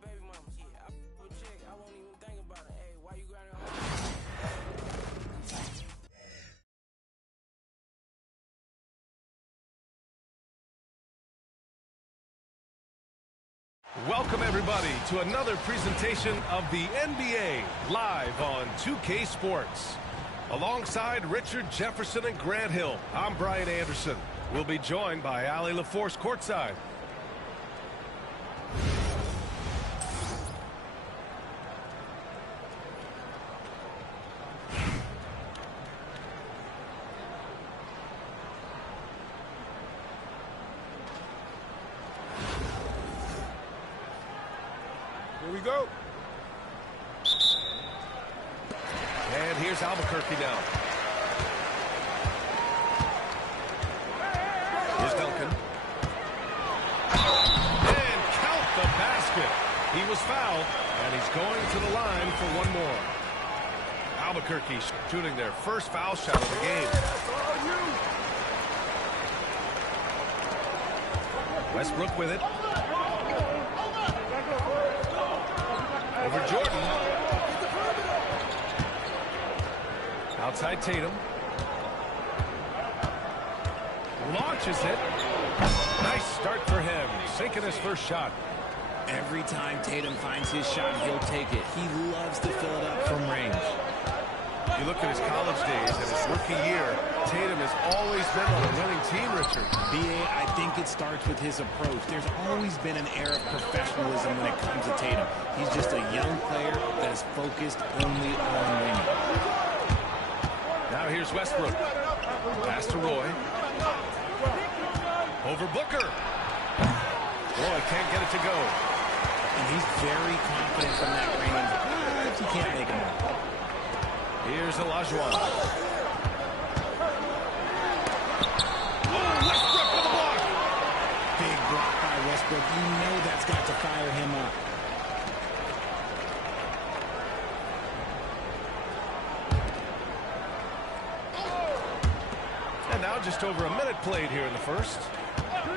baby mama. Shit, I with chick, I won't even think about it. Hey, why you grinding? Welcome, everybody, to another presentation of the NBA live on 2K Sports. Alongside Richard Jefferson and Grant Hill, I'm Brian Anderson. We'll be joined by Allie LaForce courtside. Here we go. And here's Albuquerque now. Here's Duncan. And count the basket. He was fouled, and he's going to the line for one more. Albuquerque shooting their first foul shot of the game. Westbrook with it. Over Jordan. Outside Tatum. Launches it. Nice start for him. Sinking his first shot. Every time Tatum finds his shot, he'll take it. He loves to fill it up from range. You look at his college days and his rookie year, Tatum has always been on a winning team, Richard. B.A., I think it starts with his approach. There's always been an air of professionalism when it comes to Tatum. He's just a young player that is focused only on winning. Now here's Westbrook. Pass to Roy. Over Booker. Roy can't get it to go. And he's very confident from that range, but he can't make him out. Here's Olajuwon. Oh, Westbrook with the block. Big block by Westbrook. You know that's got to fire him up. And now just over a minute played here in the first.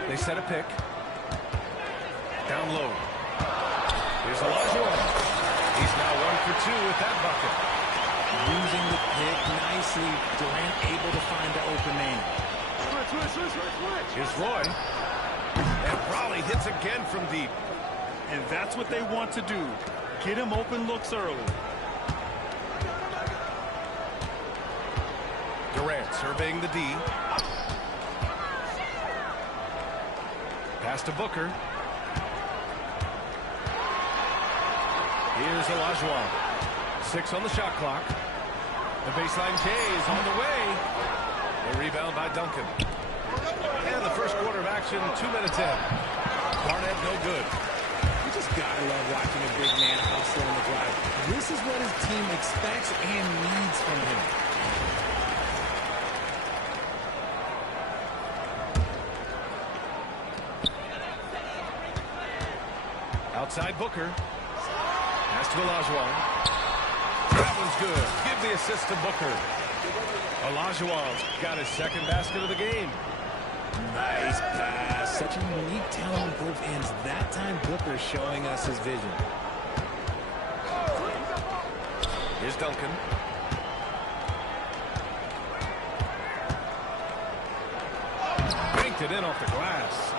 They set a pick. Down low. Here's Olajuwon. He's now 1 for 2 with that bucket. Using the pick nicely. Durant able to find the open man. Here's Roy. And Raleigh hits again from deep. And that's what they want to do. Get him open looks early. Durant surveying the D. Pass to Booker. Here's Olajuwon. 6 on the shot clock. The baseline K is on the way. The rebound by Duncan. And the first quarter of action, 2 minutes in. Barnett no good. You just gotta love watching a big man hustle on the drive. This is what his team expects and needs from him. Outside Booker. Pass to Olajuwon. That one's good. Give the assist to Booker. Olajuwon's got his second basket of the game. Nice pass. Such a unique talent on both ends. That time Booker showing us his vision. Here's Duncan. Banked it in off the glass.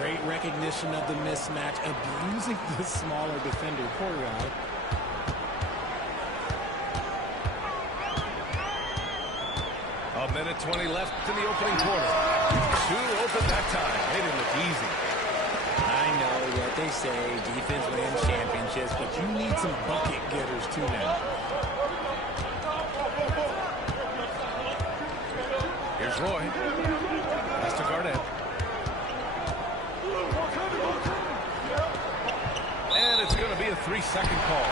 Great recognition of the mismatch, abusing the smaller defender. Poor guy. A minute 20 left in the opening quarter. 2 open that time. They didn't look easy. I know what they say, defense wins championships, but you need some bucket getters too now. Here's Roy. Pass to Garnett. And it's going to be a 3-second call.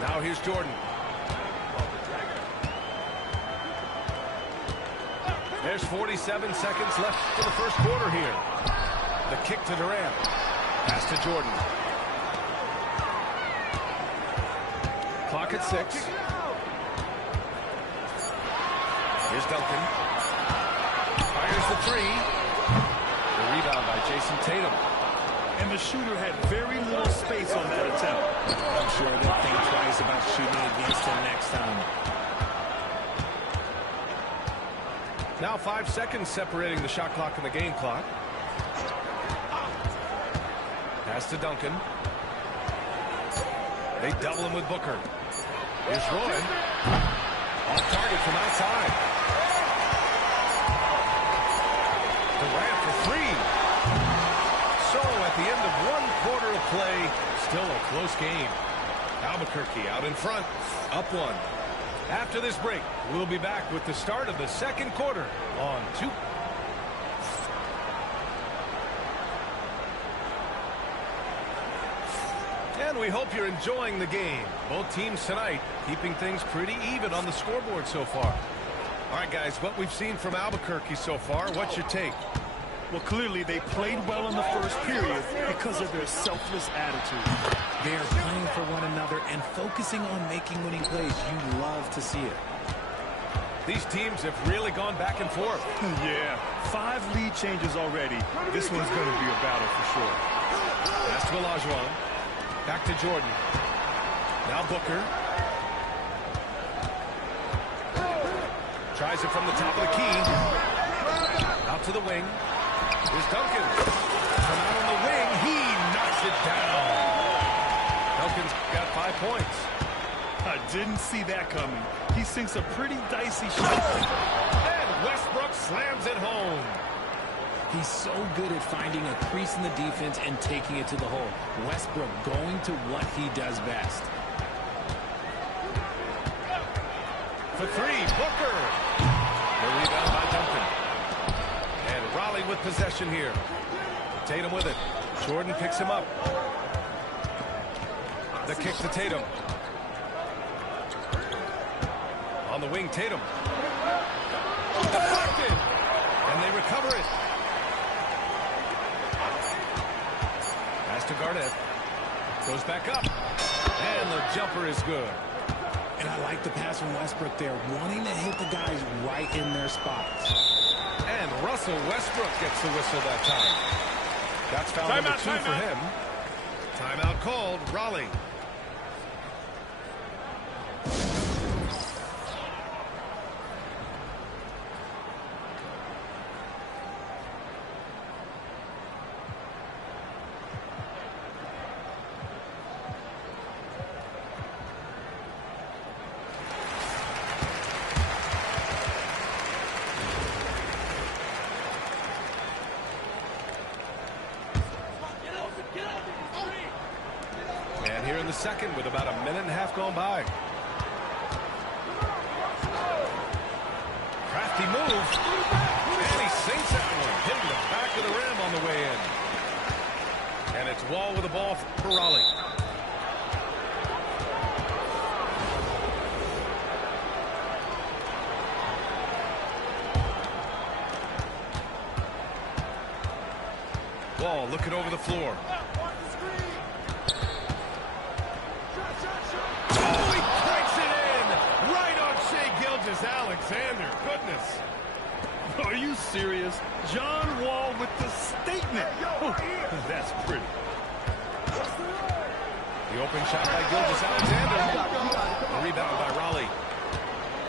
Now here's Jordan. There's 47 seconds left for the first quarter here. The kick to Durant. Pass to Jordan. Clock at 6. Here's Duncan. Fires the 3. The rebound by Jason Tatum. And the shooter had very little space on that attempt. I'm sure they'll think twice about shooting against him next time. Now 5 seconds separating the shot clock and the game clock. Pass to Duncan. They double him with Booker. Here's Roy. Off target from outside. Durant for 3. So at the end of 1 quarter of play, still a close game. Albuquerque out in front, up 1. After this break, we'll be back with the start of the second quarter on 2. And we hope you're enjoying the game. Both teams tonight keeping things pretty even on the scoreboard so far. All right, guys, what we've seen from Albuquerque so far, what's your take? Well, clearly they played well in the first period because of their selfless attitude. They are playing for one another and focusing on making winning plays. You love to see it. These teams have really gone back and forth. Yeah, 5 lead changes already. This one's going to be a battle for sure. Pass to Olajuwon. Back to Jordan. Now Booker. Tries it from the top of the key. Out to the wing. Here's Duncan. From out on the wing, he knocks it down. Duncan's got 5 points. I didn't see that coming. He sinks a pretty dicey shot. And Westbrook slams it home. He's so good at finding a crease in the defense and taking it to the hole. Westbrook going to what he does best. For 3, Booker. The rebound by Duncan. And Raleigh with possession here. Tatum with it. Jordan picks him up. The kick to Tatum. On the wing, Tatum. Deflected. And they recover it. Pass to Garnett. Goes back up. And the jumper is good. And I like the pass from Westbrook there, wanting to hit the guys right in their spots. And Russell Westbrook gets the whistle that time. That's foul number 2 for him. Timeout called. Raleigh. And here in the second with about a minute and a half gone by. Crafty move. And he sinks that one. Hitting the back of the rim on the way in. And it's Wall with the ball for Raleigh. Wall looking over the floor. Alexander, goodness. Are you serious? John Wall with the statement. Oh, that's pretty. The open shot by Gilgeous-Alexander. A rebound by Raleigh.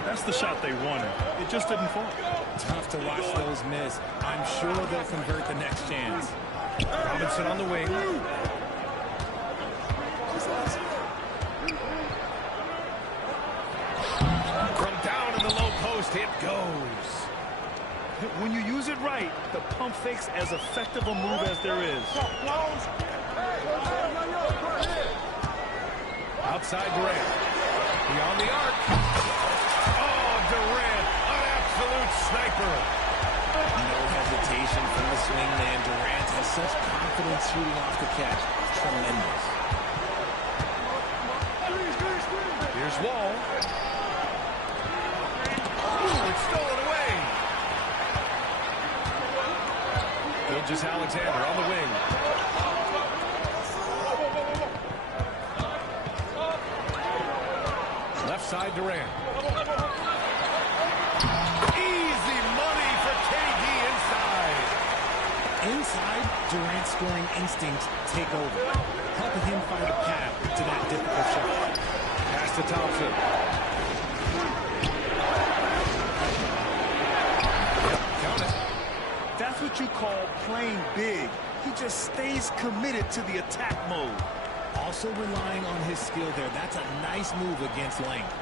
That's the shot they wanted. It just didn't fall. Tough to watch those miss. I'm sure they'll convert the next chance. Robinson on the wing. From down in the low post, it goes. When you use it right, the pump fake's as effective a move as there is. Outside Durant. Beyond the arc. Oh, Durant, an absolute sniper. No hesitation from the swingman. Durant has such confidence shooting off the catch. Tremendous. Here's Wall. Ooh, it's stolen away. Gilgeous-Alexander on the wing. side, Durant. Easy money for KD inside. Inside, Durant's scoring instincts take over, helping him find a path to that difficult shot. Pass to Thompson. Yep, count it. That's what you call playing big. He just stays committed to the attack mode. Also relying on his skill there. That's a nice move against length.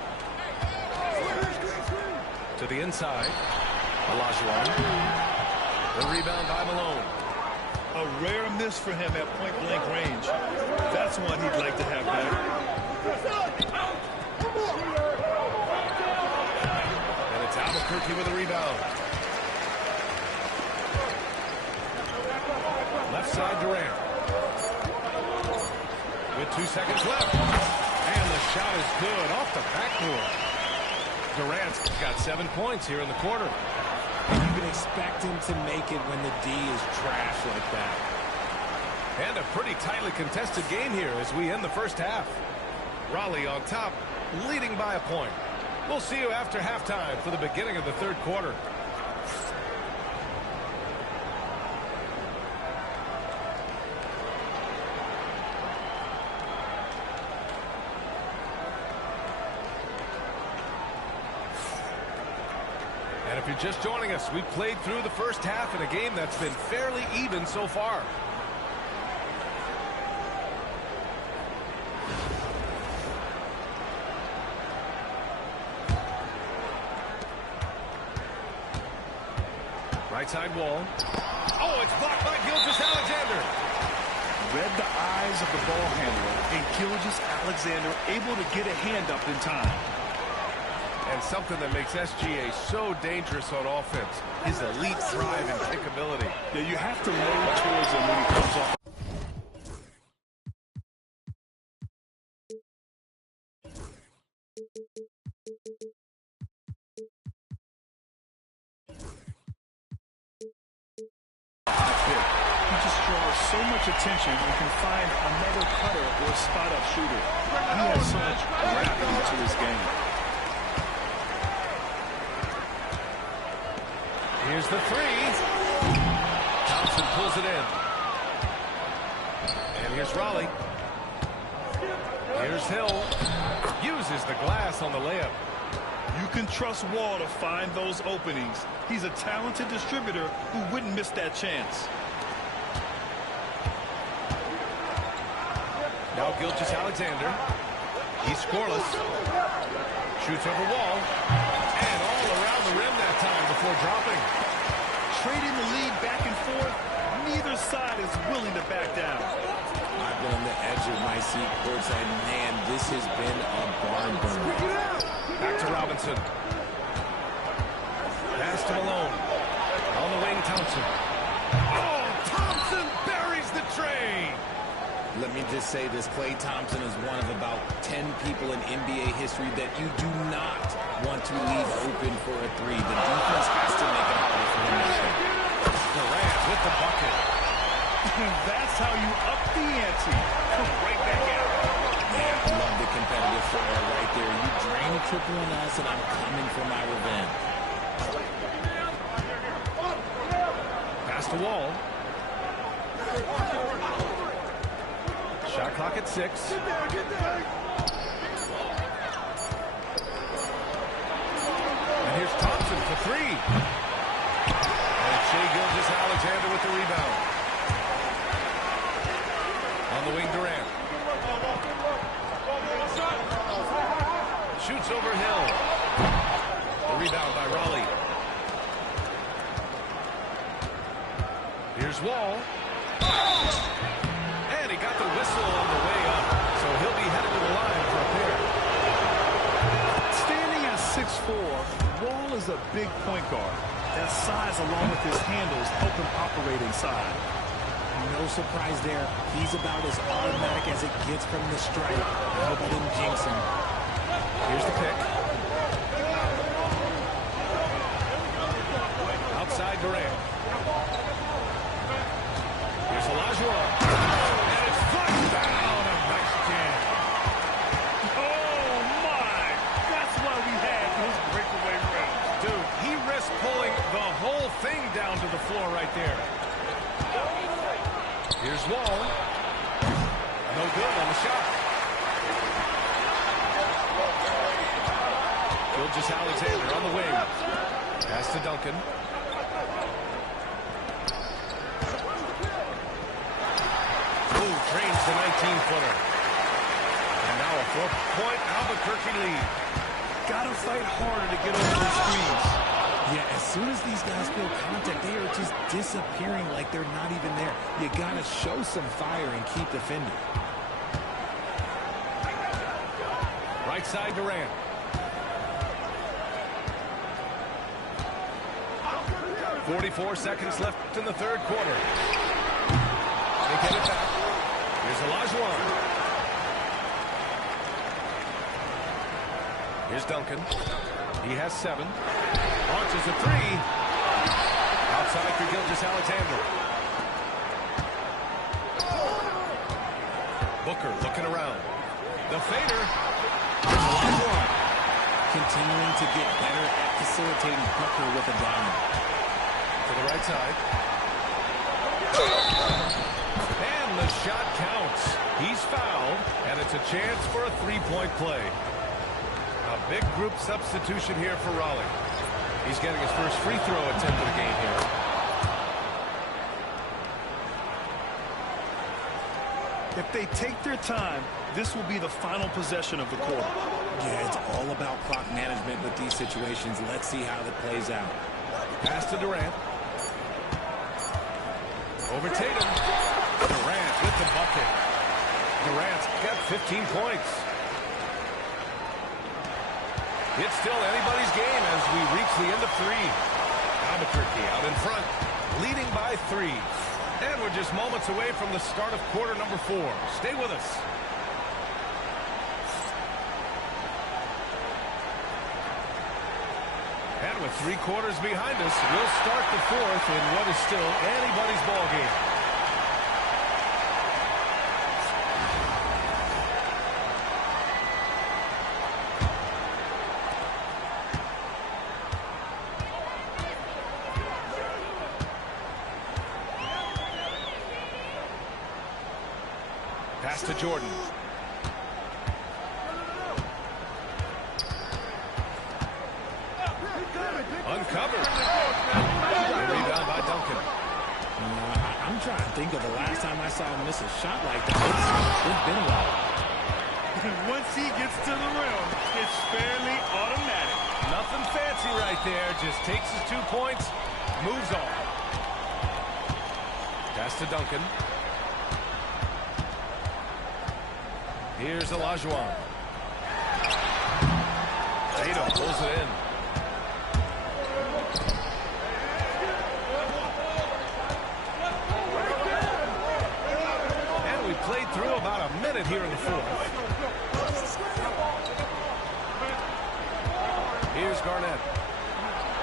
To the inside. Olajuwon. The rebound by Malone. A rare miss for him at point-blank range. That's one he'd like to have back. And it's Albuquerque with a rebound. Left side, Durant. With 2 seconds left. And the shot is good off the backboard. Durant's got 7 points here in the quarter. And you can expect him to make it when the D is trash like that. And a pretty tightly contested game here as we end the first half. Raleigh on top, leading by a point. We'll see you after halftime for the beginning of the third quarter. And if you're just joining us, we've played through the first half in a game that's been fairly even so far. Right side wall. Oh, it's blocked by Gilgeous-Alexander. Read the eyes of the ball handler, and Gilgeous-Alexander able to get a hand up in time. And something that makes SGA so dangerous on offense, his elite drive and kickability. Yeah, you have to load towards him when he comes off. He just draws so much attention and can find another cutter or spot-up shooter. He has so much gravity to his game. Here's the three. Thompson pulls it in. And here's Raleigh. Here's Hill. Uses the glass on the layup. You can trust Wall to find those openings. He's a talented distributor who wouldn't miss that chance. Now Gilgeous-Alexander. He's scoreless. Shoots over Wall. And all around the rim that time before dropping. Trading the lead back and forth, neither side is willing to back down. I've been on the edge of my seat courtside. Man, this has been a barn burner. Back to Robinson. Pass to Malone. On the wing, Thompson. Oh, Thompson buries the tray. Let me just say this, Klay Thompson is one of about 10 people in NBA history that you do not want to leave open for a three. The defense has to make it harder for him to shoot. Durant with the bucket. That's how you up the ante. Come right back out. Yeah, I love the competitive fire right there. You drain a triple on us, and I'm coming for my revenge. Pass to Wall. Shot clock at 6. And here's Thompson for 3. And Shai Gilgeous-Alexander with the rebound. On the wing, Durant. Shoots over Hill. The rebound by Raleigh. Here's Wall. And he got the whistle on the way up, so he'll be headed to the line for a pair. Standing at 6'4", Wall is a big point guard. That size along with his handles help him operate inside. No surprise there. He's about as automatic as it gets from the stripe. I hope I didn't jinx him. Here's the pick. Outside Durant. Here's Olajuwon. And it's flushed down. A nice jam. Oh, my! That's Here's Wall. No good on the shot. Gilgeous-Alexander on the wing. Pass to Duncan. Ooh, trains the 19-footer. And now a 4-point Albuquerque lead. Gotta fight harder to get over those screens. Yeah, as soon as these guys feel contact, they are just disappearing like they're not even there. You gotta show some fire and keep defending. Right side Durant. .44 seconds left in the third quarter. They get it back. Here's Olajuwon. Here's Duncan. He has 7. Launches a 3. Outside for Gilgeous-Alexander. Booker looking around. The fader. Here's Olajuwon. Continuing to get better at facilitating Booker with a diamond. To the right side. And the shot counts. He's fouled, and it's a chance for a 3-point play. A big group substitution here for Raleigh. He's getting his first free throw attempt of the game here. If they take their time, this will be the final possession of the quarter. Yeah, it's all about clock management with these situations. Let's see how that plays out. Pass to Durant. Over Tatum. Durant with the bucket. Durant's got 15 points. It's still anybody's game as we reach the end of 3. Albuquerque out in front, leading by 3. And we're just moments away from the start of quarter number 4. Stay with us. And with 3 quarters behind us, we'll start the 4th in what is still anybody's ball game. Pass to Jordan. Uncovered. Rebound by Duncan. I'm trying to think of the last time I saw him miss a shot like that. It's been a while. And once he gets to the rim, it's fairly automatic. Nothing fancy right there. Just takes his 2 points, moves on. Pass to Duncan. Here's Olajuwon. Tatum pulls it in. And we played through about a minute here in the 4th. Here's Garnett.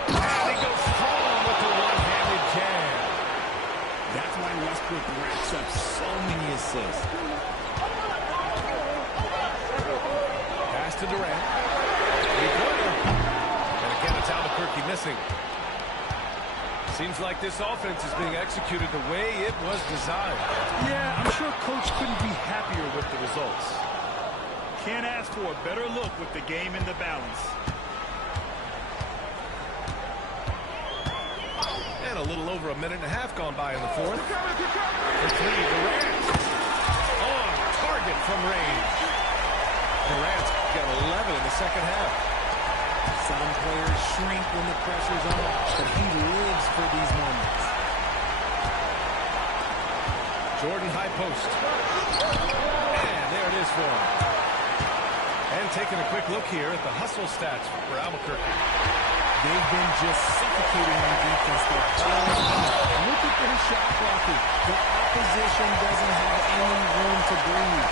And he goes strong with the one-handed jam. That's why Westbrook racks up so many assists. Pass to Durant. 3-pointer. And again, it's Albuquerque missing. Seems like this offense is being executed the way it was designed. Yeah, I'm sure Coach couldn't be happier with the results. Can't ask for a better look with the game in the balance. And a little over a minute and a half gone by in the 4th. For 3, Durant. On target from range. Durant's got 11 in the second half. Some players shrink when the pressure's on, but he lives for these moments. Jordan high post. And there it is for him. And taking a quick look here at the hustle stats for Albuquerque. They've been just suffocating on defense. Look at their shot blocking. The opposition doesn't have any room to breathe.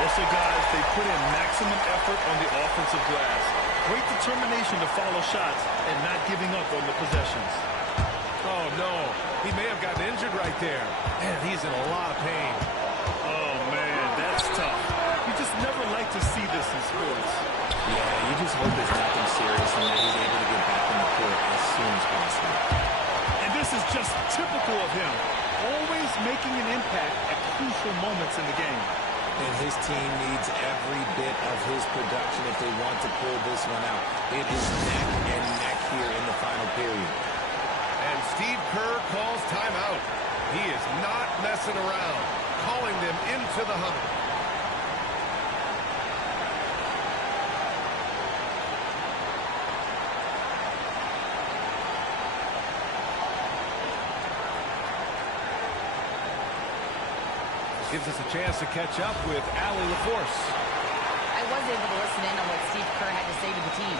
Also, guys, they put in maximum effort on the offensive glass. Great determination to follow shots and not giving up on the possessions. Oh, no. He may have gotten injured right there. Man, he's in a lot of pain. Oh, man, that's tough. You just never like to see this in sports. Yeah, you just hope it's nothing serious and that he's able to get back on the court as soon as possible. And this is just typical of him. always making an impact at crucial moments in the game. And his team needs every bit of his production if they want to pull this one out. It is neck and neck here in the final period. And Steve Kerr calls timeout. He is not messing around, calling them into the huddle. Gives us a chance to catch up with Allie LaForce. I was able to listen in on what Steve Kerr had to say to the team.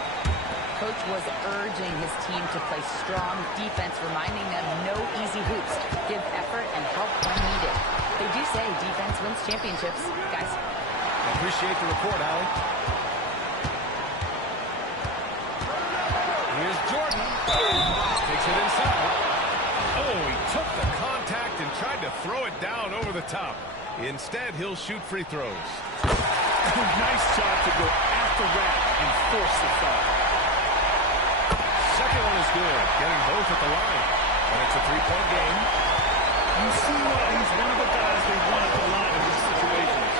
Coach was urging his team to play strong defense, reminding them no easy hoops. Give effort and help when needed. They do say defense wins championships, guys. Appreciate the report, Allie. Here's Jordan. Takes it inside. Oh, he took the contact and tried to throw it down over the top. Instead, he'll shoot free throws. Nice job to go after that and force the foul. Second one is good, getting both at the line. And it's a three-point game. You see why he's one of the guys they want at the line in these situations.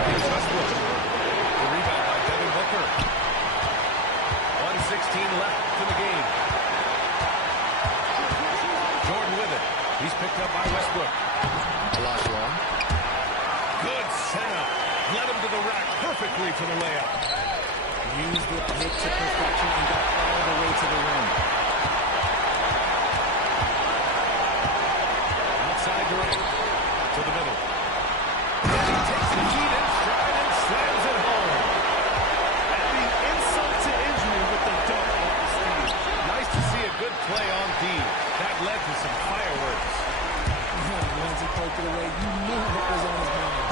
Here's Westbrook. The rebound by Devin Booker. 1:16 left in the game. Jordan with it. He's picked up by Westbrook. Long. Good setup. Led him to the rack perfectly for the layup. Used the hit to perfection and got all the way to the rim. Outside Durant. To the middle. And he takes the heat in stride and slams it home. Adding insult to injury with the dunk off the steal. Nice to see a good play on D. That led to some fireworks. Once he poked it away, you knew what was on his mind.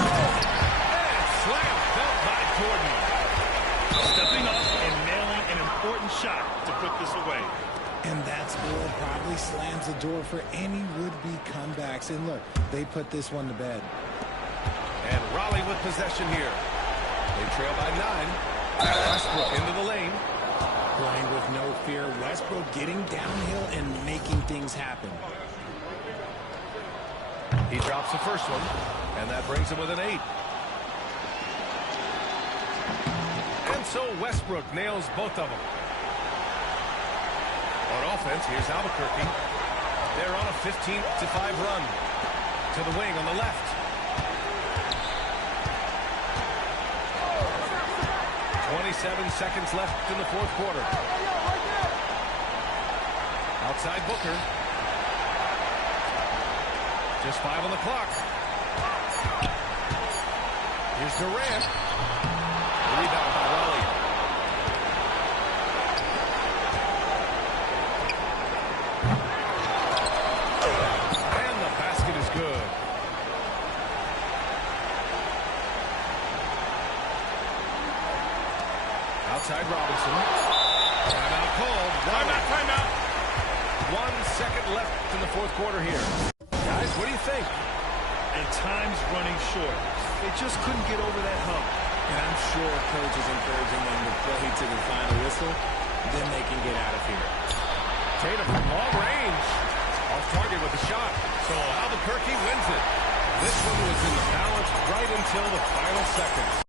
And slam felt by Jordan. Stepping up and nailing an important shot to put this away. And that score probably slams the door for any would-be comebacks. And look, they put this one to bed. And Raleigh with possession here. They trail by 9. Westbrook into the lane. Playing with no fear, Westbrook getting downhill and making things happen. He drops the first one, and that brings him with an 8. And so Westbrook nails both of them. On offense, here's Albuquerque. They're on a 15-5 run. To the wing on the left. 27 seconds left in the fourth quarter. Outside Booker. Just 5 on the clock. Here's Durant. Rebound by Raleigh. And the basket is good. Outside Robinson. Timeout called. Timeout. 1 second left in the fourth quarter here. Guys, what do you think? And time's running short. They just couldn't get over that hump. And I'm sure coach is encouraging them to play to the final whistle. Then they can get out of here. Tatum from long range. Off target with the shot. So Albuquerque wins it. This one was in the balance right until the final seconds.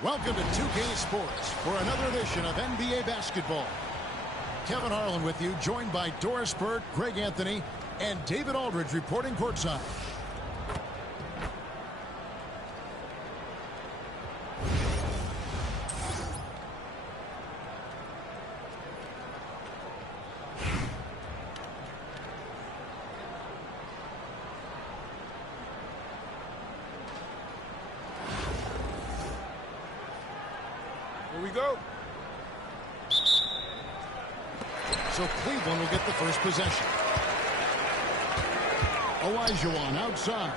Welcome to 2K Sports for another edition of NBA basketball. Kevin Harlan with you, joined by Doris Burke, Greg Anthony, and David Aldridge reporting courtside. go. So Cleveland will get the first possession. Olajuwon outside.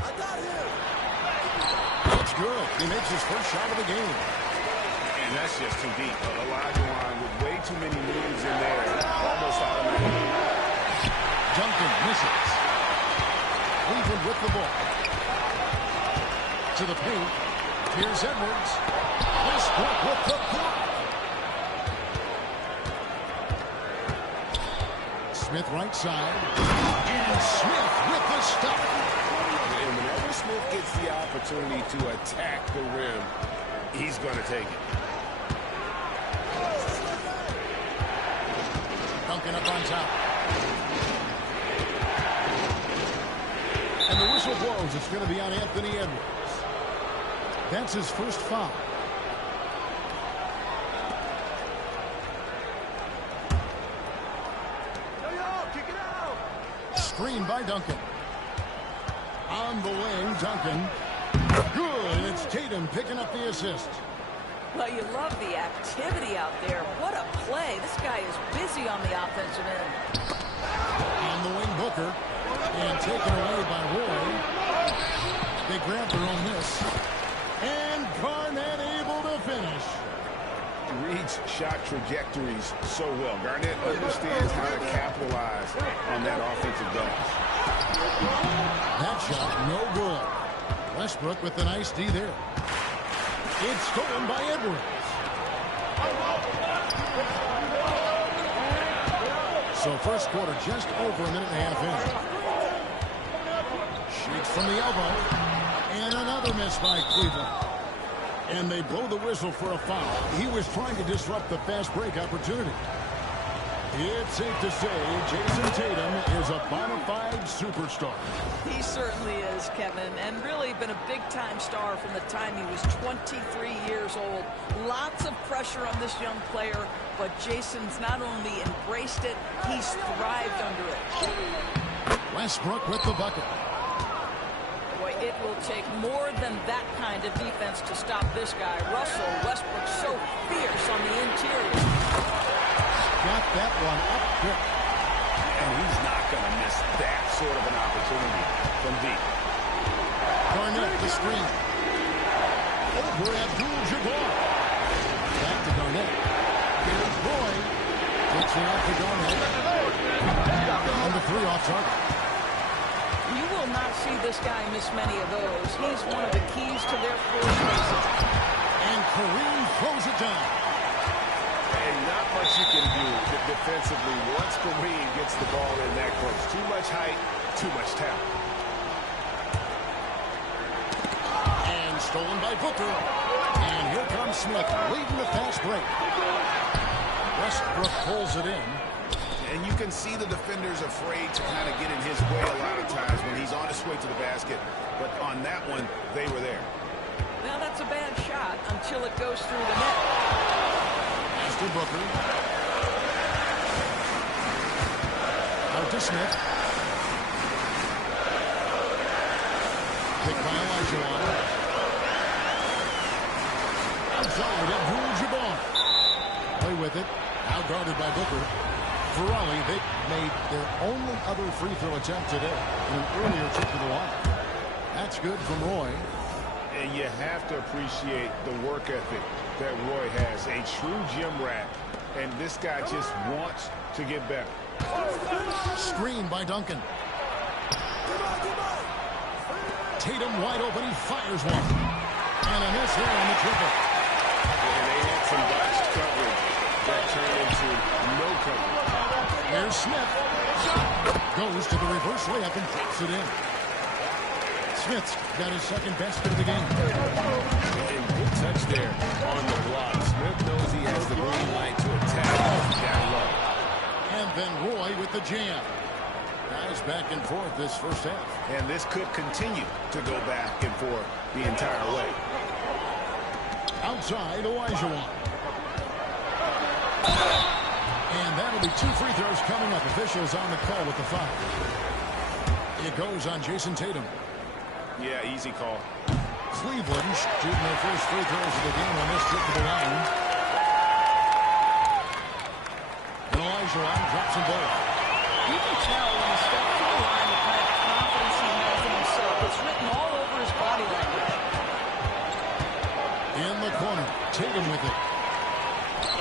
I got him. That's good. He makes his first shot of the game. And that's just too deep. Olajuwon with way too many moves in there. Almost automatic. Duncan misses. Cleveland with the ball. To the paint. Here's Edwards. Westbrook with the block. Smith right side. And Smith with the stop. And whenever Smith gets the opportunity to attack the rim, he's going to take it. Duncan up on top. And the whistle blows. It's going to be on Anthony Edwards. That's his first foul. Screen by Duncan. On the wing, Duncan. Good. It's Tatum picking up the assist. Well, you love the activity out there. What a play. This guy is busy on the offensive end. On the wing, Booker. And taken away by Roy. They grab their own miss. And Garnett able to finish. Reads shot trajectories so well. Garnett understands how to capitalize on that offensive glass. That shot, no good. Westbrook with the nice D there. It's stolen by Edwards. So first quarter just over a minute and a half in. Shoots from the elbow. And another miss by Cleveland. And they blow the whistle for a foul. He was trying to disrupt the fast break opportunity. It's safe to say Jason Tatum is a bona fide superstar. He certainly is, Kevin, and really been a big-time star from the time he was 23 years old. Lots of pressure on this young player, but Jason's not only embraced it, he's thrived under it. Westbrook with the bucket. Boy, it will take more than that kind of defense to stop this guy. Russell Westbrook so fierce on the interior. Got that one up quick. And he's not going to miss that sort of an opportunity from deep. Garnett the screen. Over Abdul-Jabbar. Back to Garnett. Here's Roy. Takes it out to Garnett. And the three off target. You will not see this guy miss many of those. He's one of the keys to their force. And Kareem throws it down. And not much you can do defensively once Kareem gets the ball in that close. Too much height, too much talent. And stolen by Booker. And here comes Smith leading the fast break. Westbrook pulls it in. And you can see the defenders afraid to kind of get in his way a lot of times when he's on his way to the basket. But on that one, they were there. Now that's a bad shot until it goes through the net. Pass to Booker. Out to Smith. Pick by Olajuwon. Outside, Abdul-Jabbar. Play with it. Now guarded by Booker. Ferrari, they made their only other free throw attempt today in an earlier trip to the line. That's good from Roy. And you have to appreciate the work ethic that Roy has. A true gym rat. And this guy just wants to get better. Screen by Duncan. Tatum wide open. He fires one. And a miss here on the triple. And they had some botched coverage that turned into no coverage. There's Smith. Goes to the reverse layup and drops it in. Smith's got his second basket of the game. And good touch there on the block. Smith knows he has the green light to attack down low. And then Roy with the jam. Guys back and forth this first half. And this could continue to go back and forth the entire way. Outside, Olajuwon. And that'll be two free throws coming up. Officials on the call with the foul. It goes on Jason Tatum. Yeah, easy call. Cleveland shooting their first free throws of the game on this trip to the line. And Elijah drops them both. You can tell when he steps to the line the kind of confidence he has in himself. It's written all over his body language. In the corner, Tatum with it.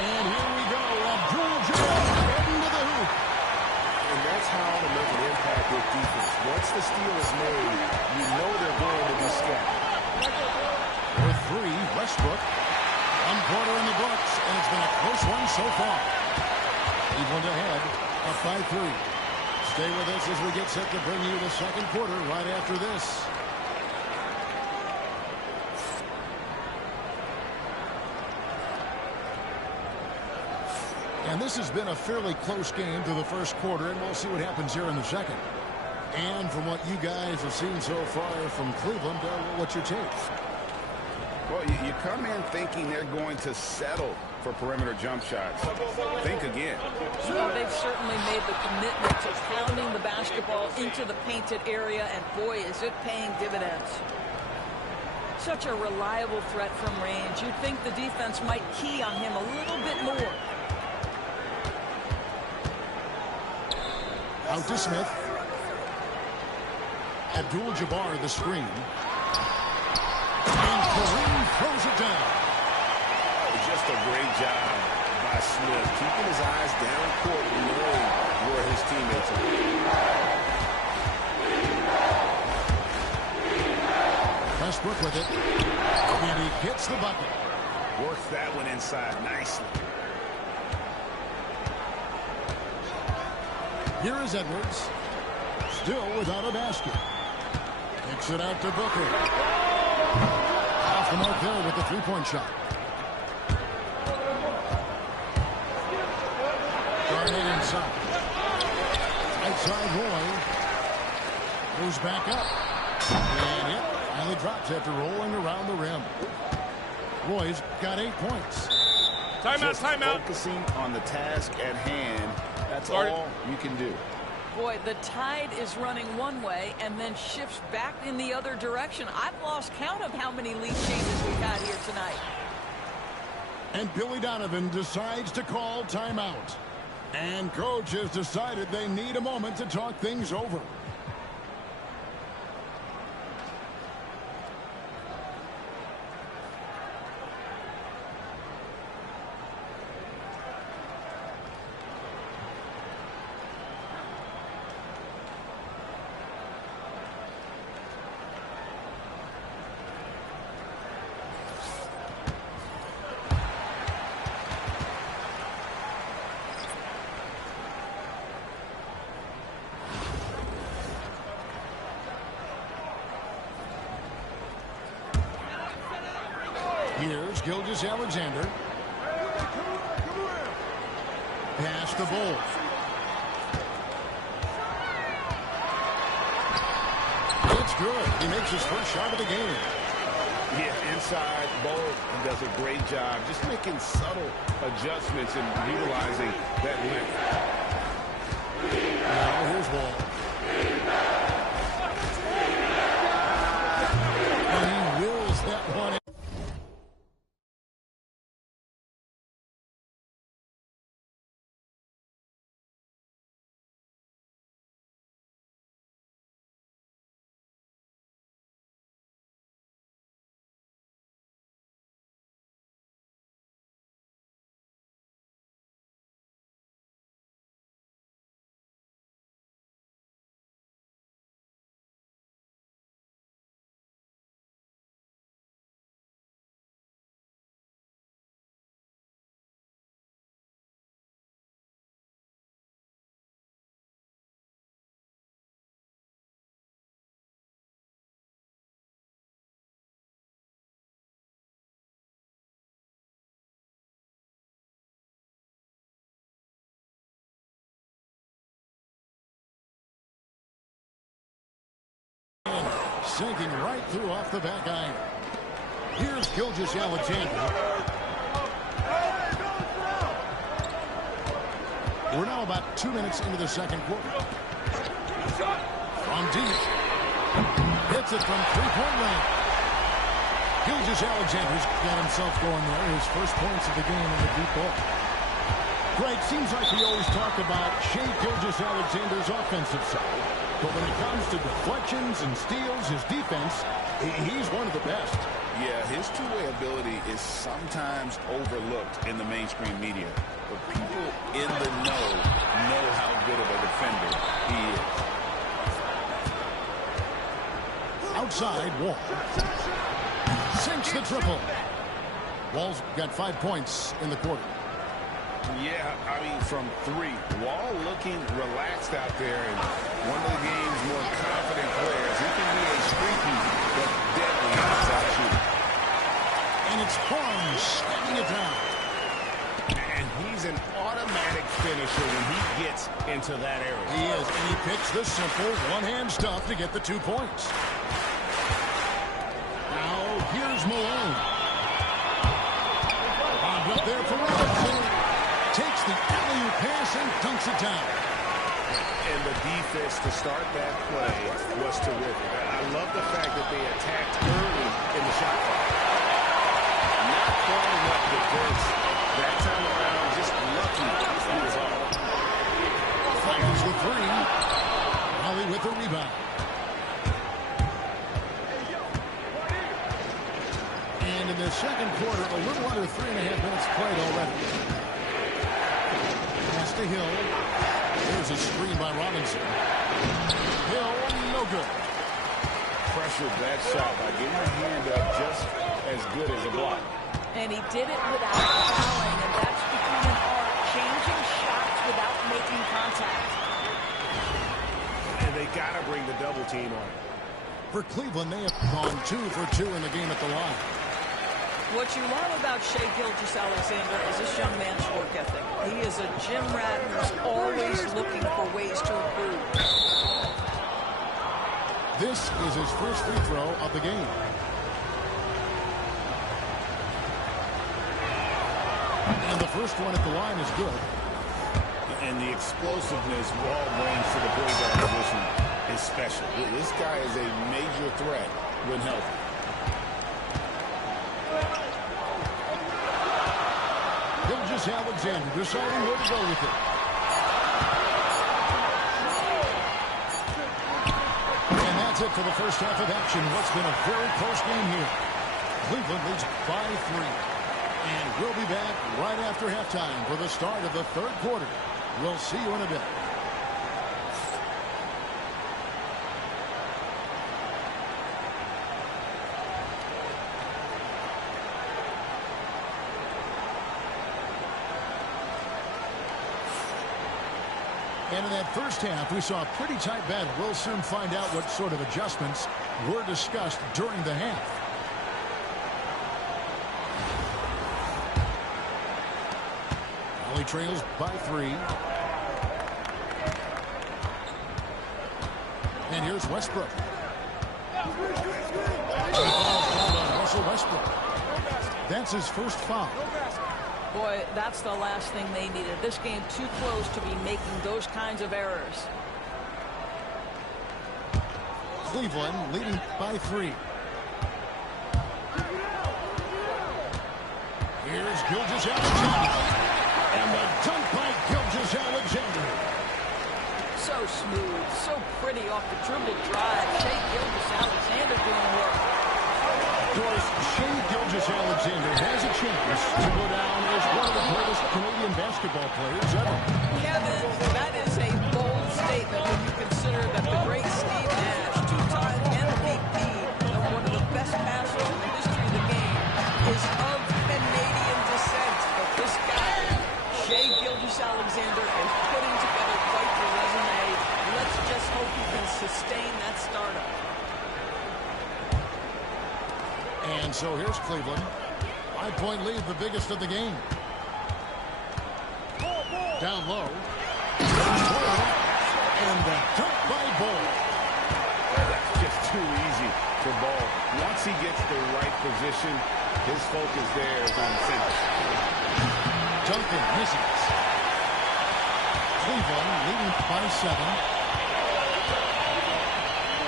And here we go. Abdul-Jabbar heading to the hoop. And that's how to make an impact with defense. Once the steal is made, you know they're going to be scattered. For three, Westbrook. One quarter in the books, and it's been a close one so far. Cleveland ahead, up by 3. Stay with us as we get set to bring you the second quarter right after this. And this has been a fairly close game through the first quarter, and we'll see what happens here in the second. And from what you guys have seen so far from Cleveland, what's your take? Well, you come in thinking they're going to settle for perimeter jump shots. Think again. Well, they've certainly made the commitment to pounding the basketball into the painted area, and boy, is it paying dividends. Such a reliable threat from range. You'd think the defense might key on him a little bit more. Out to Smith. Abdul-Jabbar the screen. And Kareem throws it down. Just a great job by Smith, keeping his eyes down court and knowing where his teammates are. Westbrook with it. And he gets the bucket. Works that one inside nicely. Here is Edwards. Still without a basket. Kicks it out to Booker. Off the mark there with the three-point shot. Garnett inside. Outside Roy. Goes back up. And it finally drops after rolling around the rim. Roy's got 8 points. Timeout. Focusing on the task at hand. That's all you can do. Boy, the tide is running one way and then shifts back in the other direction. I've lost count of how many lead changes we've had here tonight. And Billy Donovan decides to call timeout. And coach has decided they need a moment to talk things over. Here's Gilgeous-Alexander. Pass the Bull. It's good. He makes his first shot of the game. Yeah, inside, Bull does a great job just making subtle adjustments and utilizing that length. Now here's Wall. And he wills that one. Sinking right through off the back iron. Here's Gilgeous-Alexander. We're now about 2 minutes into the second quarter. From deep. Hits it from three-point range. Gilgeous-Alexander's got himself going there. His first points of the game in the deep ball. Greg, seems like we always talk about Shai Gilgeous-Alexander's offensive side. But when it comes to deflections and steals, his defense, he's one of the best. Yeah, his two-way ability is sometimes overlooked in the mainstream media. But people in the know how good of a defender he is. Outside, Wall sinks the triple. Wall's got 5 points in the quarter. Yeah, I mean, from 3. Wall looking relaxed out there, and one of the game's more confident players. He can be a streaky but deadly outside shooter. And it's Barnes snapping it down. And he's an automatic finisher when he gets into that area. He is, and he picks the simple one-hand stuff to get the 2 points. Now, here's Malone. Bobbed up there for Robinson. Takes the alley-oop pass and dunks it down. And the defense to start that play was terrific. I love the fact that they attacked early in the shot clock. Not quite enough defense. That time around, just lucky he was off. Fires the 3. Holly with the rebound. And in the second quarter, a little under 3.5 minutes played already. Pass to Hill. There's a screen by Robinson. Hill, no good. Pressured that shot by getting a hand up just as good as a block. And he did it without fouling, and that's become an art, changing shots without making contact. And they got to bring the double team on it. For Cleveland, they have gone 2 for 2 in the game at the line. What you love about Shai Gilgeous-Alexander is this young man's work ethic. He is a gym rat who's always looking for ways to improve. This is his first free throw of the game. And the first one at the line is good. And the explosiveness Wall brings to the point guard position is special. This guy is a major threat when healthy. Gilgeous-Alexander deciding where to go with it. And that's it for the first half of action. What's been a very close game here. Cleveland leads by 3. And we'll be back right after halftime for the start of the third quarter. We'll see you in a bit. And in that first half, we saw a pretty tight battle. We'll soon find out what sort of adjustments were discussed during the half. Valley trails by 3. And here's Westbrook. Russell Westbrook. That's his first foul. Boy, that's the last thing they needed. This game too close to be making those kinds of errors. Cleveland leading by 3. Here's Gilgeous-Alexander. And the dunk by Gilgeous-Alexander. So smooth, so pretty off the dribble drive. Shai Gilgeous-Alexander doing work. Doris, Shai Gilgeous-Alexander has a chance to go down as one of the greatest Canadian basketball players ever. Kevin, that is a bold statement when you consider that the great Steve Nash, 2-time MVP, and one of the best passers in the history of the game, is of Canadian descent. But this guy, Shai Gilgeous-Alexander, is putting together quite the resume. Let's just hope he can sustain that startup. And so here's Cleveland. 5-point lead, the biggest of the game. Down low. And the dunk by Ball. That's just too easy for Ball. Once he gets the right position, his focus there is on finish. Duncan misses. Cleveland leading by 7.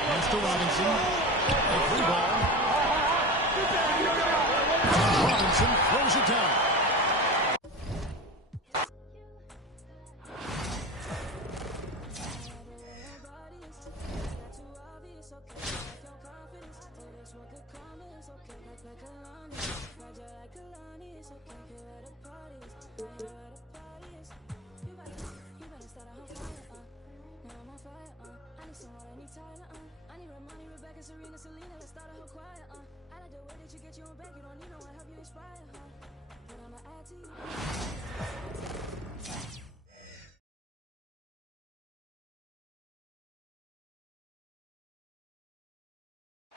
Pass to Robinson. A free ball. Robinson throws it down.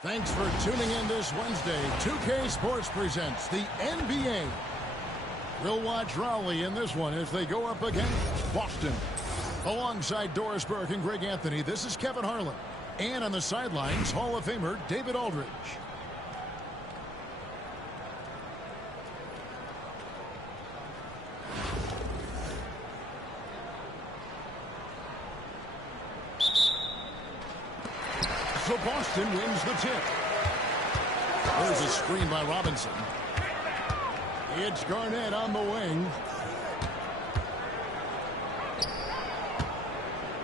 Thanks for tuning in this Wednesday. 2K Sports presents the NBA. We'll watch Raleigh in this one as they go up against Boston. Alongside Doris Burke and Greg Anthony, this is Kevin Harlan. And on the sidelines, Hall of Famer David Aldridge. So Boston wins the tip. There's a screen by Robinson. It's Garnett on the wing.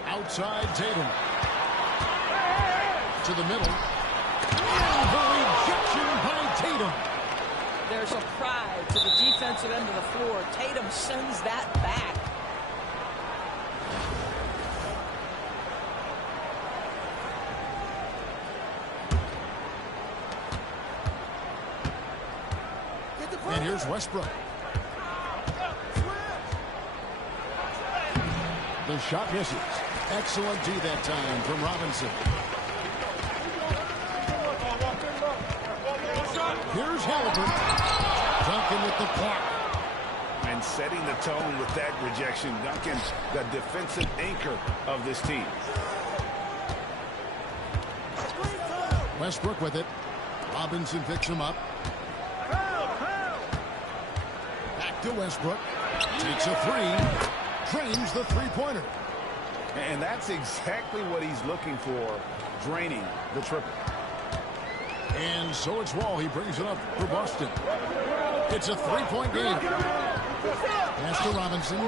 Outside Tatum. To the middle. And the rejection by Tatum. There's a pride to the defensive end of the floor. Tatum sends that back. And here's Westbrook. The shot misses. Excellent D that time from Robinson. Here's Halliburton. Duncan with the block. And setting the tone with that rejection. Duncan, the defensive anchor of this team. Westbrook with it. Robinson picks him up. To Westbrook, takes a three, drains the three-pointer. And that's exactly what he's looking for, draining the triple. And so it's Wall. He brings it up for Boston. It's a three-point game. Pass to Robinson.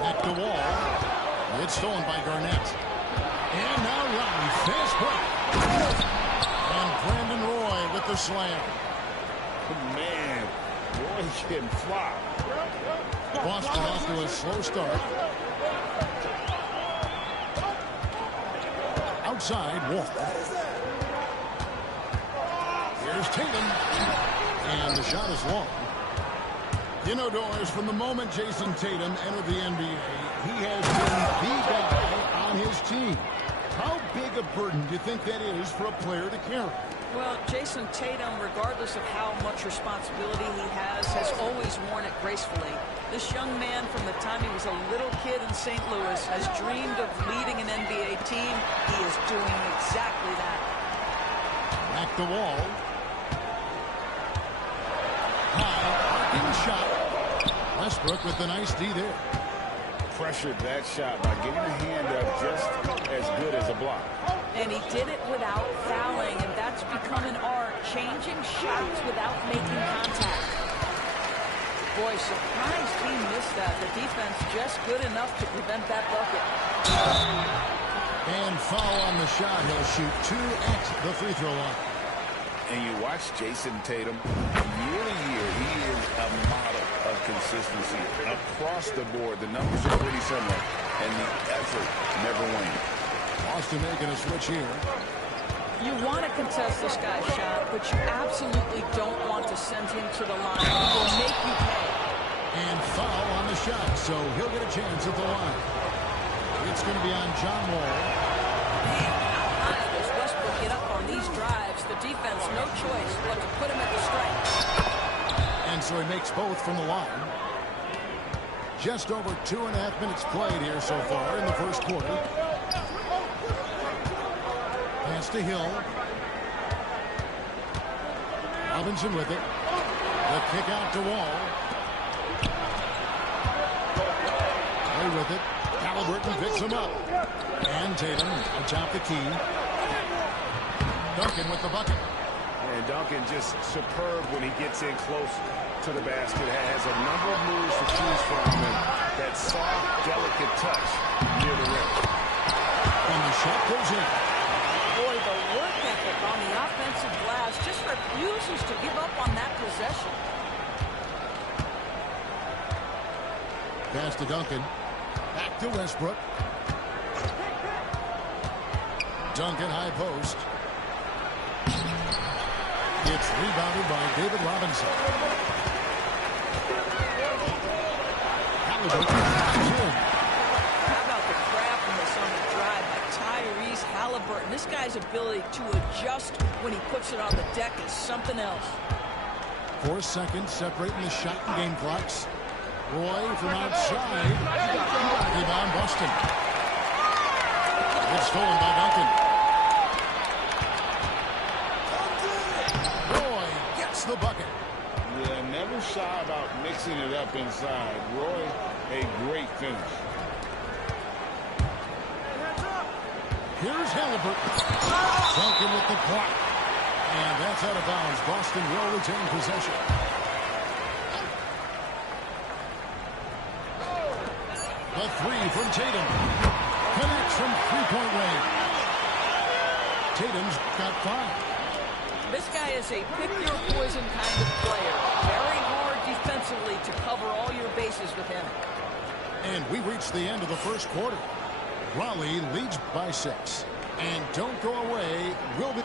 Back to Wall. It's stolen by Garnett. And now Riley, fast break. And Brandon Roy with the slam. Man. Roy can fly. Boston off to a slow start. Outside, Wall. Here's Tatum. And the shot is long. You know, Doris, from the moment Jason Tatum entered the NBA, he has been the guy on his team. How big a burden do you think that is for a player to carry? Well, Jason Tatum, regardless of how much responsibility he has always worn it gracefully. This young man, from the time he was a little kid in St. Louis, has dreamed of leading an NBA team. He is doing exactly that. Back the Wall. High, arcing shot. Westbrook with the nice D there. Pressured that shot by getting a hand up just as good as a block. And he did it without fouling, and that's become an art, changing shots without making contact. Boy, surprised he missed that. The defense just good enough to prevent that bucket. And foul on the shot. He'll shoot two at the free throw line. And you watch Jason Tatum, year to year, he is a model of consistency. Across the board, the numbers are pretty similar, and the effort never wanes. Boston making a switch here. You want to contest this guy's shot, but you absolutely don't want to send him to the line. He will make you pay. And foul on the shot, so he'll get a chance at the line. It's going to be on John Wall. Man, how high does Westbrook get up on these drives? The defense, no choice but to put him at the strike. And so he makes both from the line. Just over 2.5 minutes played here so far in the first quarter. Pass to Hill. Robinson with it. The kick out to Wall. Play with it. Halliburton picks him up. And Tatum atop the key. Duncan with the bucket. And Duncan just superb when he gets in close to the basket. Has a number of moves to choose from, and that soft, delicate touch near the rim. And the shot goes in. Boy, the work ethic on the offensive glass just refuses to give up on that possession. Pass to Duncan. Back to Westbrook. Duncan high post. It's rebounded by David Robinson. Halliburton. How about the craftness on the drive by Tyrese Halliburton? This guy's ability to adjust when he puts it on the deck is something else. 4 seconds separating the shot and game clocks. Roy from outside. Rebound Boston. It's stolen by Duncan. Roy gets the bucket. Yeah, never shy about mixing it up inside. Roy, a great finish. Here's Halliburton. Duncan with the clock. And that's out of bounds. Boston will retain possession. The three from Tatum. Connects from three-point range. Tatum's got 5. This guy is a pick-your-poison kind of player. Very hard defensively to cover all your bases with him. And we reach the end of the first quarter. Raleigh leads by 6. And don't go away. We'll be...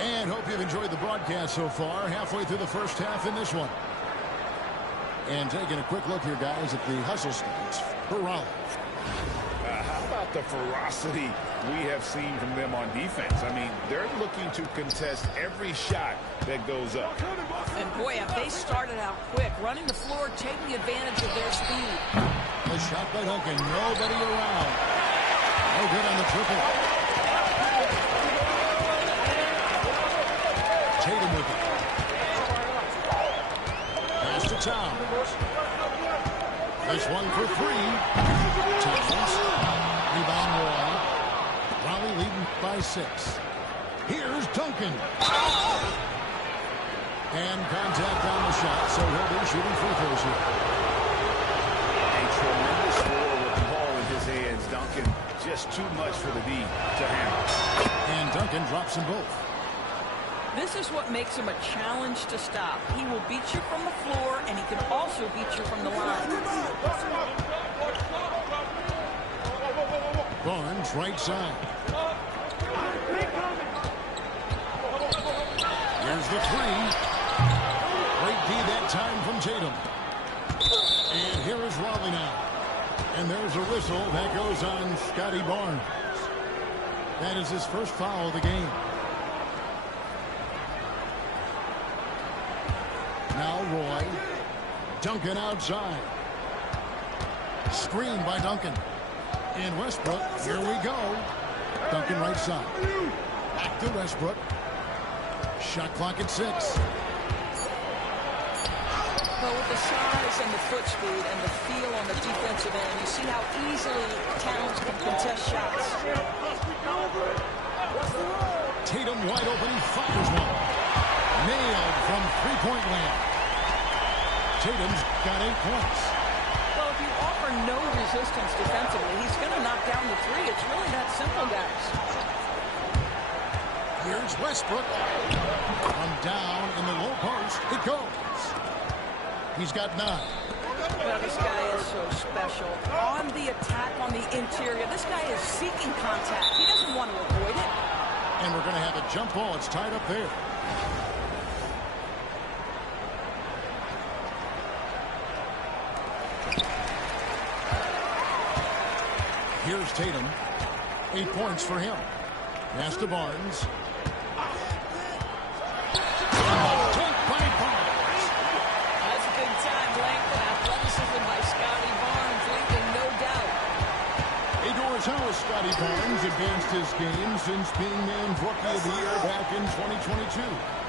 And hope you've enjoyed the broadcast so far. Halfway through the first half in this one. And taking a quick look here, guys, at the hustle stats for Raleigh. How about the ferocity we have seen from them on defense? I mean, they're looking to contest every shot that goes up. And boy, have they started out quick, running the floor, taking advantage of their speed. The shot by Duncan. Nobody around. No good on the triple. Tatum with it. Pass to Towns. This one for 3. Towns. Rebound Roy. Raleigh leading by 6. Here's Duncan. And contact on the shot, so he'll be shooting free throws here. A tremendous score with the ball in his hands. Duncan just too much for the D to handle. And Duncan drops them both. This is what makes him a challenge to stop. He will beat you from the floor, and he can also beat you from the line. Barnes, right side. Here's the 3. Great D that time from Tatum. And here is Raleigh now. And there's a whistle that goes on Scotty Barnes. That is his first foul of the game. Now Roy. Duncan outside. Screen by Duncan. And Westbrook, here we go. Duncan right side. Back to Westbrook. Shot clock at 6. Well, with the size and the foot speed and the feel on the defensive end, you see how easily Towns can contest shots. Tatum wide open, he fires one. Nailed from three-point land. Tatum's got 8 points. Well, if you offer no resistance defensively, he's going to knock down the 3. It's really that simple, guys. Here's Westbrook. From down in the low post, it goes. He's got 9. Well, this guy is so special. On the attack on the interior, this guy is seeking contact. He doesn't want to avoid it. And we're going to have a jump ball. It's tied up there. Here's Tatum. 8 points for him. Pass to Barnes. Tanked by Barnes. That's a big time length and athleticism by Scotty Barnes, leaving no doubt. Hey, Doris, how has Scotty Barnes advanced his game since being named Rookie of the Year back in 2022?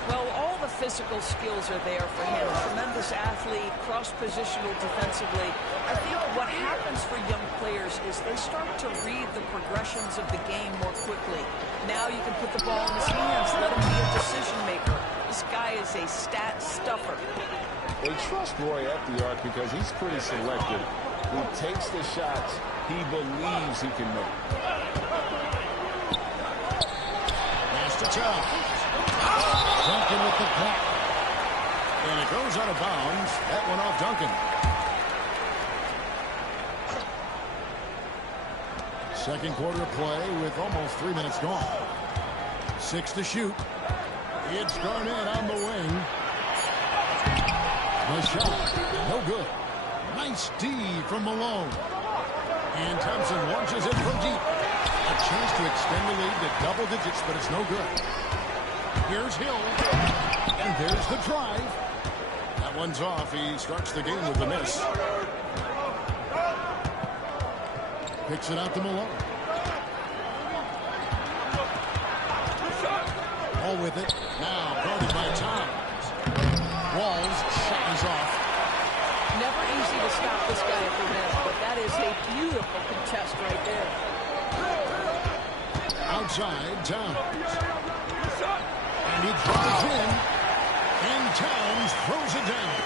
Well, all the physical skills are there for him. Tremendous athlete, cross-positional defensively. I think what happens for young players is they start to read the progressions of the game more quickly. Now you can put the ball in his hands, let him be a decision maker. This guy is a stat stuffer. They trust Roy at the arc because he's pretty selective. He takes the shots he believes he can make. Pass to Charles. Duncan with the block. And it goes out of bounds. That one off Duncan. Second quarter play with almost 3 minutes gone. 6 to shoot. It's Garnett on the wing. The shot, no good. Nice D from Malone. And Thompson launches it from deep. A chance to extend the lead to double digits, but it's no good. Here's Hill. And there's the drive. That one's off. He starts the game with a miss. Picks it out to Malone. All with it. Now guarded by Towns. Wall's shot is off. Never easy to stop this guy at the rim, but that is a beautiful contest right there. Outside, Towns. And he drives in. And Towns throws it down.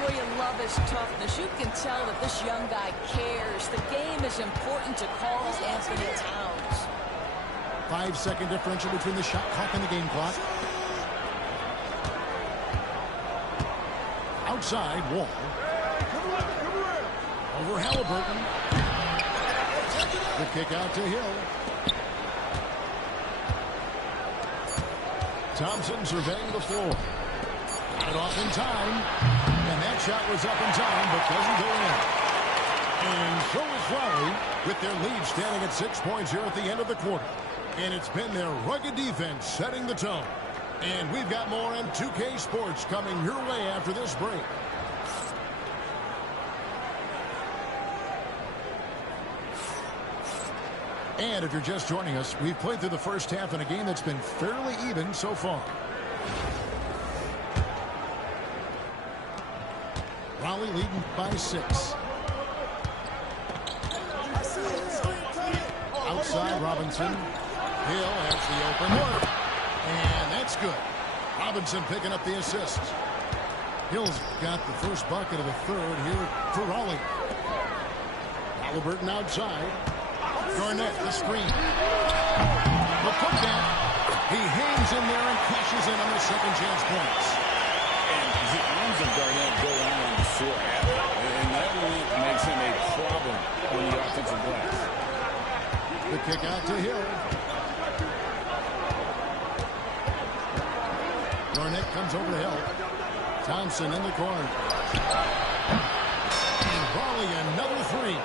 Boy, you love his toughness. You can tell that this young guy cares. The game is important to Karl Anthony Towns. 5-second differential between the shot clock and the game clock. Outside, Wall. Over Halliburton. The kick out to Hill. Thompson surveying the floor. Got it off in time. And that shot was up in time, but doesn't go in. And so is Raleigh with their lead standing at 6 points here at the end of the quarter. And it's been their rugged defense setting the tone. And we've got more on 2K Sports coming your way after this break. And if you're just joining us, we've played through the first half in a game that's been fairly even so far. Raleigh leading by 6. Outside, Robinson. Hill has the open look. And that's good. Robinson picking up the assist. Hill's got the first bucket of the third here for Raleigh. Halliburton outside. Garnett, the screen. The putback. He hangs in there and cashes in on the second chance points. And the arms of Garnett go on forever. And that really makes him a problem on the offensive glass. The kick out to Hill. Garnett comes over to help. Thompson in the corner. And Raleigh another three.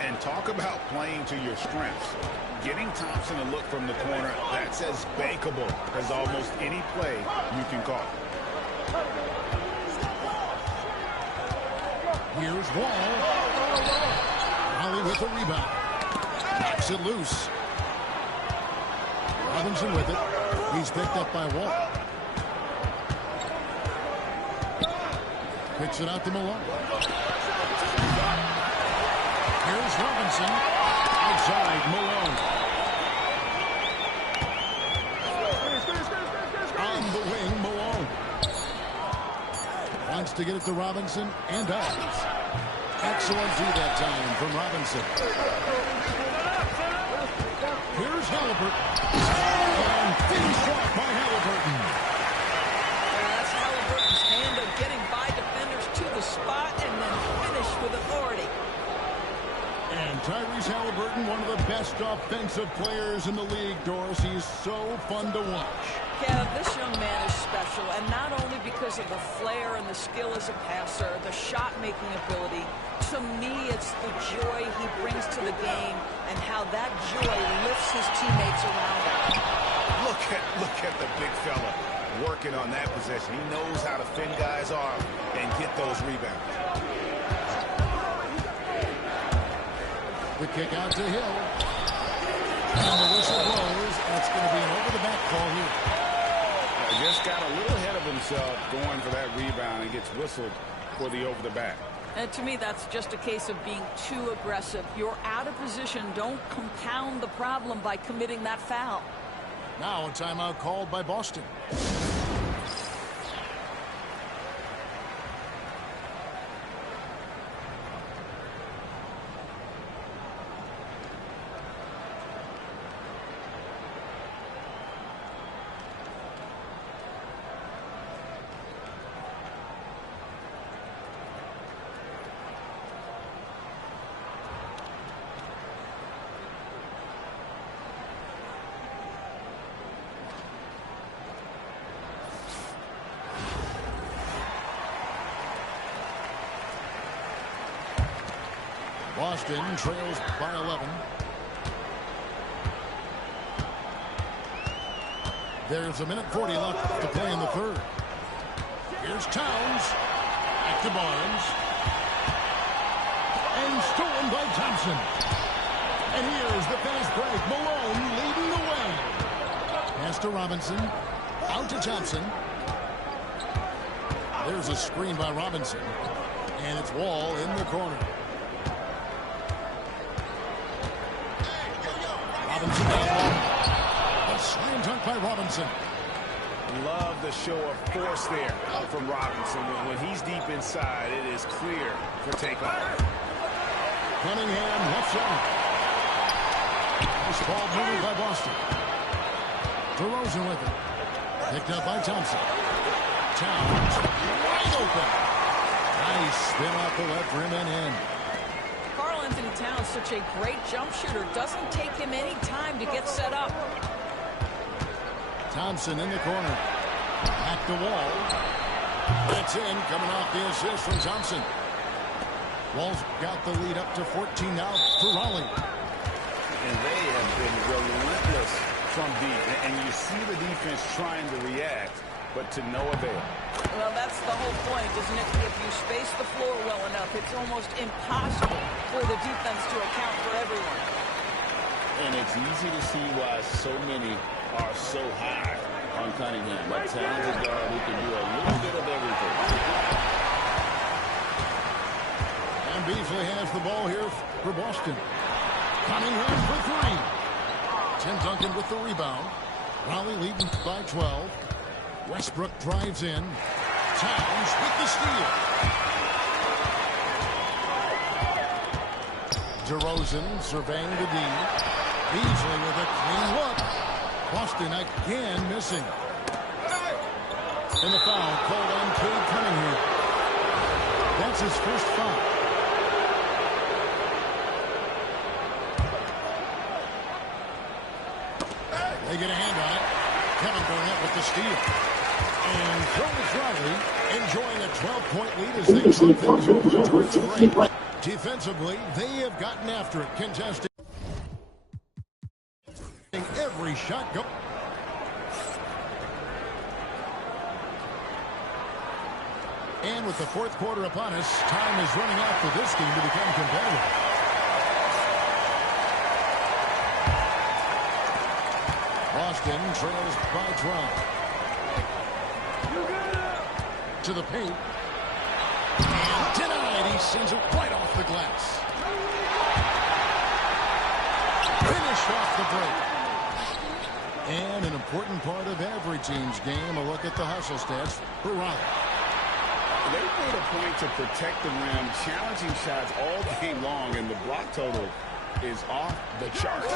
And talk about playing to your strengths. Getting Thompson a look from the corner, that's as bankable as almost any play you can call. Here's Wall. Raleigh with the rebound. Knocks it loose. Robinson with it. He's picked up by Wall. Picks it out to Malone. Here's Robinson. Outside, Malone. On the wing, Malone. Wants to get it to Robinson, and does. Excellent D that time from Robinson. Here's Halliburton. And finished off by Halliburton. That's Halliburton's hand of getting by defenders to the spot and then finish with authority. And Tyrese Halliburton, one of the best offensive players in the league, Doris. He's so fun to watch. Kevin, this young man is special, and not only because of the flair and the skill as a passer, the shot-making ability. To me, it's the joy he brings to the game and how that joy lifts his teammates around him. Look at the big fella working on that possession. He knows how to fin guys off and get those rebounds. The kick out to Hill. And the whistle blows. That's going to be an over-the-back call here. just got a little ahead of himself going for that rebound and gets whistled for the over the back. And to me, that's just a case of being too aggressive. You're out of position. Don't compound the problem by committing that foul. Now a timeout called by Boston. Boston trails by 11. There's a minute 40 left to play in the third. Here's Towns. Back to Barnes. And stolen by Thompson. And here's the fast break. Malone leading the way. Pass to Robinson. Out to Thompson. There's a screen by Robinson. And it's Wall in the corner. Robinson down low. A slam dunk by Robinson. Love the show of force there from Robinson. When he's deep inside, it is clear for takeoff. Cunningham left side. Nice ball moved by Boston. DeRozan with it. Picked up by Thompson. Towns wide open. Nice spin off the left rim and in. Anthony Towns, such a great jump shooter, doesn't take him any time to get set up. Thompson in the corner. Back to Wall. That's in, coming off the assist from Thompson. Wall's got the lead up to 14 now for Raleigh. And they have been relentless from deep. And you see the defense trying to react, but to no avail. Well, that's the whole point, isn't it? If you space the floor well enough, it's almost impossible for the defense to account for everyone. And it's easy to see why so many are so high on Cunningham. A talented guard who can do a little bit of everything. And Beasley has the ball here for Boston. Cunningham for three. Tim Duncan with the rebound. Raleigh leading by 12. Westbrook drives in. Towns with the steal. DeRozan surveying the D. Beasley with a clean look. Boston again missing. And the foul called on Cade Cunningham. That's his first foul. They get a hand on it. Kevin Garnett with the steal. And Jonas Riley enjoying a 12-point lead as they slip things over towards the break. Defensively, they have gotten after it, contesting every shot go. And with the fourth quarter upon us, time is running out for this game to become competitive. Boston trails by 12. To the paint. And denied. He sends it right off the glass. Finished off the break. And an important part of every team's game, a look at the hustle stats for Raleigh. They made a point to protect the rim, challenging shots all game long, and the block total is off the charts.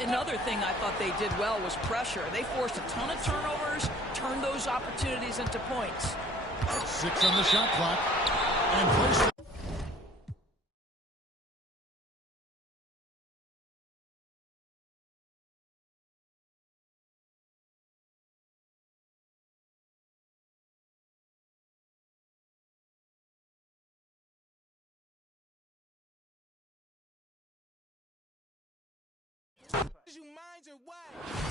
Another thing I thought they did well was pressure. They forced a ton of turnovers, turned those opportunities into points. 6 on the shot clock. And placed You mind your what?